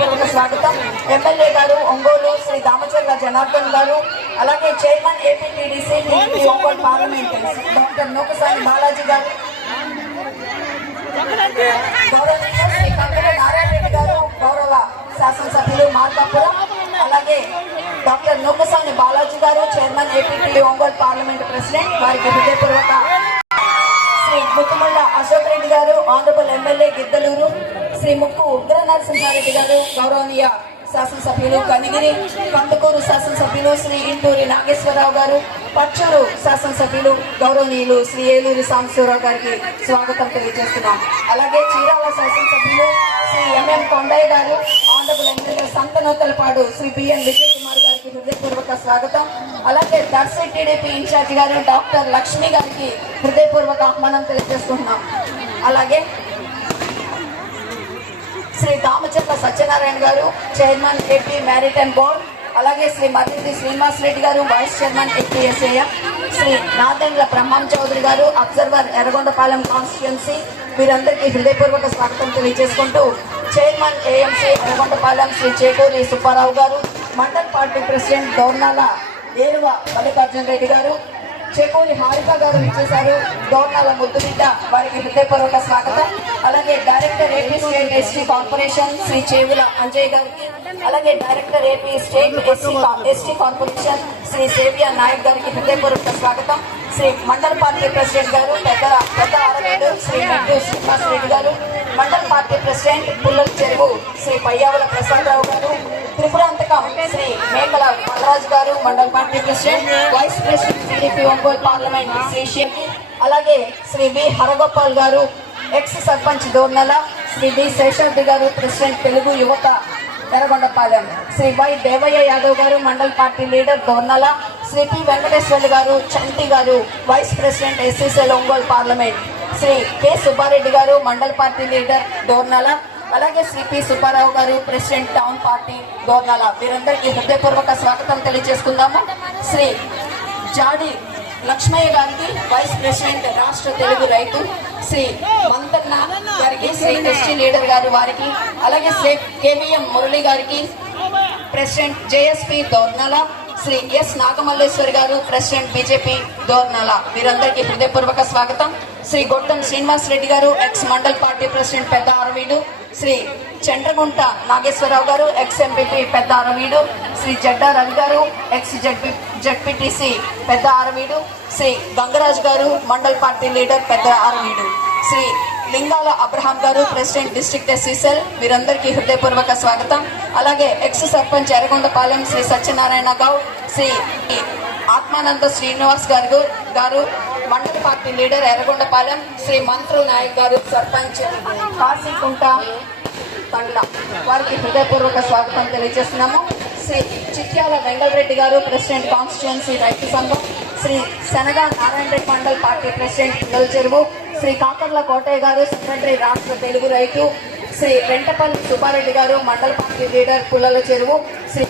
హృదయపూర్వక స్వాగతం. ఎమ్మెల్యే గారు ఒంగోలు శ్రీ దామచర్ల జనార్దన్ గారు, అలాగే chairman APTDC Ongole parliament doctor Nookasani Balaji గారు, గౌరవనీయ శ్రీ కందుల నారాయణ రెడ్డి గారు, గౌరవ శాసనసభ్యులు మార్కాపురం, అలాగే డాక్టర్ నూకసాని బాలాజీ గారు, chairman APTD Ongole parliament president, వారికి హృదయపూర్వక శ్రీ ముత్తుముళ్ళ అశోక్ రెడ్డి గారు, ఆనరబుల్ ఎమ్మెల్యే గిద్దలూరు, శ్రీ ముక్కు ఉగ్ర నరసింహారెడ్డి గారు, గౌరవనీయ శాసనసభ్యులు కనిగిరి, కందుకూరు శాసనసభ్యులు శ్రీ ఇంటూరి నాగేశ్వరరావు గారు, పచ్చూరు శాసనసభ్యులు గౌరవనీయులు శ్రీ ఏలూరి సాంబశివరావు గారికి స్వాగతం తెలియజేస్తున్నాం. అలాగే చీరాల శాసనసభ్యులు శ్రీ ఎంఎం కొండయ్య గారు, honourable MLA Santhanuthalapadu Shri B N Vijay Kumar గారికి హృదయపూర్వక స్వాగతం. అలాగే దర్శి టీడీపీ ఇన్ఛార్జి గారు డాక్టర్ లక్ష్మి గారికి హృదయపూర్వక ఆహ్వానం తెలియజేస్తున్నాం. అలాగే శ్రీ దామచర్ల సత్యనారాయణ గారు, చైర్మన్ ఏపీ మ్యారిటైమ్ బోర్డ్, అలాగే శ్రీ మర్రి Srinivas Reddy garu, vice chairman APSA, Shri Nadendla Brahmam Chowdary garu, observer Yerragondapalem constituency, వీరందరికీ హృదయపూర్వక స్వాగతం తెలియజేసుకుంటూ chairman AMC Yerragondapalem Shri Chekuri Subbarao garu, mandal party president Dornala Eruva Mallikarjuna Reddy garu, Chekuri Harika గారు ఇచ్చేశారు, దోర్నాల ముద్దుబిడ్డ, వారికి హృదయపూర్వక స్వాగతం. అలాగే director AP state ST corporation Shri Chevula Anjay గారికి, అలాగే director AP state ST corporation Shri Seviya Nayak గారికి హృదయపూర్వక స్వాగతం. శ్రీ మండల్ పార్టీ ప్రెసిడెంట్ గారు పెద్ద అరవేడు శ్రీ మెట్టు శ్రీనివాస్ రెడ్డి గారు, మండల్ పార్టీ ప్రెసిడెంట్ పుల్లల చెరువు శ్రీ పయ్యావుల ప్రసాదరావు గారు, Tripurantakam Shri Mekala Malraju garu, mandal party president, vice president TDP Ongole parliament Shri షేకి, అలాగే Shri V Haragopal garu, ex sarpanch Dornala, Shri D Seshadri garu, president Telugu Yuvatha Yerragondapalem, Shri Y Devaiah Yadav garu, mandal party leader Dornala, Shri P Venkateswarlu garu, Chanti garu, vice president SCCL Ongole parliament, Shri K Subbareddy garu, mandal party leader Dornala, అలాగే శ్రీ పి సుబ్బారావు గారు, ప్రెసిడెంట్ టౌన్ పార్టీ దోర్నల, వీరందరికీ హృదయపూర్వక స్వాగతం తెలియజేసుకుందాము. శ్రీ జాడి లక్ష్మయ్య గారికి, వైస్ ప్రెసిడెంట్ రాష్ట్ర తెలుగు రైతు, శ్రీ మంతన్న గారికి, శ్రీ ఎస్టీ లీడర్ గారు వారికి, అలాగే శ్రీ కేవీఎం మురళి గారికి, president JSP Dornala, Shri S Nagamalleswari గారు, ప్రెసిడెంట్ బీజేపీ దోర్నల, వీరందరికీ హృదయపూర్వక స్వాగతం. శ్రీ గొట్టం Srinivas Reddy garu, ex mandal party president పెద్ద అరవీడు, శ్రీ చంద్రగుంట నాగేశ్వరరావు గారు, ఎక్స్ ఎంపీపీ పెద్ద అరవీడు, శ్రీ జడ్డా రవి గారు, ఎక్స్ జడ్పీటీసీ పెద్ద అరవీడు, శ్రీ గంగరాజు గారు, మండల్ పార్టీ లీడర్ పెద్ద అరవీడు, శ్రీ లింగాల అబ్రహాం గారు, ప్రెసిడెంట్ డిస్ట్రిక్ట్ ఎస్సీసెల్, వీరందరికీ హృదయపూర్వక స్వాగతం. అలాగే ఎక్స్ సర్పంచ్ ఎర్రగొండపాలెం శ్రీ సత్యనారాయణ గౌడ్, శ్రీ ఆత్మానంద శ్రీనివాస్ గారు, మండల పార్టీ లీడర్ ఎర్రగొండపాలెం, శ్రీ మంత్రు నాయక్ గారు, సర్పంచ్ కాశీకుంట తండ్ల, వారికి హృదయపూర్వక స్వాగతం తెలియజేస్తున్నాము. శ్రీ చిట్యాల వెంగళరెడ్డి గారు, ప్రెసిడెంట్ కాన్స్టిట్యున్సీ రైతు సంఘం, శ్రీ శనగా నారాయణ రెడ్డి మండల్ పార్టీ ప్రెసిడెంట్ పుల్లల చెరువు, శ్రీ కాకర్ల కోటయ్య గారు, సెక్రటరీ రాష్ట్ర తెలుగు రైతు, శ్రీ వెంటపల్లి సుబ్బారెడ్డి గారు, మండల పార్టీ లీడర్ పుల్లల చెరువు, శ్రీ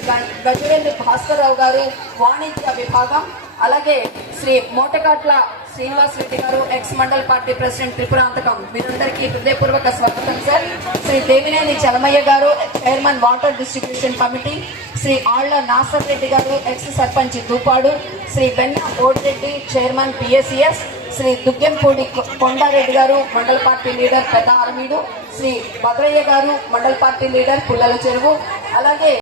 గజురెల్లి భాస్కర్రావు గారు, వాణిజ్య విభాగం, అలాగే Shri మోటకాట్ల Srinivas Reddy garu, ex mandal party president Tripurantakam, వీరందరికీ హృదయపూర్వక స్వాగతం sir. Shri Devineni Chalamayya garu, chairman water distribution committee, Shri Alla Nasar Reddy garu, ex sarpanch Dupadu, Shri Venna Odireddy, chairman PSCS, Shri Duggempudi Kondareddy garu, mandal party leader పెద్ద ఆర్మీడు, శ్రీ భద్రయ్య గారు, మండల పార్టీ లీడర్ పుల్లల చెరువు, అలాగే